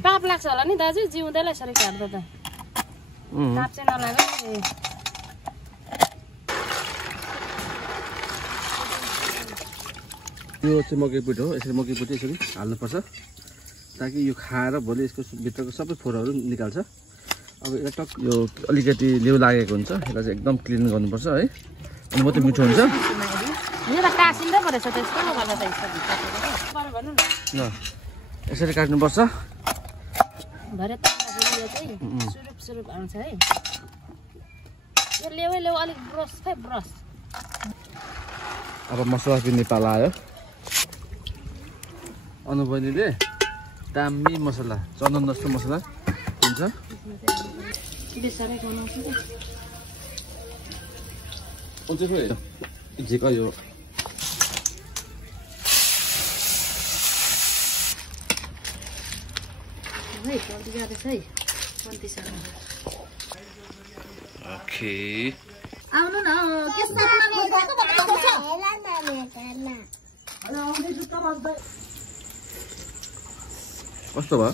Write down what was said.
पाप लाग्छ होला नि दाजु जिउँदैलाई यसरी काट्दा त पाप चाहिँ नलाग्यो नि यो चाहिँ मकै पिठो हो यसरी मकै पिठो यसरी हाल्नुपर्छ ताकि यो खाएर भोलि यसको भित्रको सबै फोहोरहरू निकाल्छ अब यसलाई टक यो अलिकति लेउ लागेको हुन्छ यसलाई चाहिँ एकदम क्लिन गर्नुपर्छ है अनि मात्रै मिठो हुन्छ ल यसरी काट्नुपर्छ सुरुप आउँछ है यो लेउ अलिक ब्रस अब मसला पिन्ने पाला आयो अनुबहिनीले दामी मसला चन्दन जस्तो मसला हुन्छ झिक यो ओके आउनु न कस्तो भयो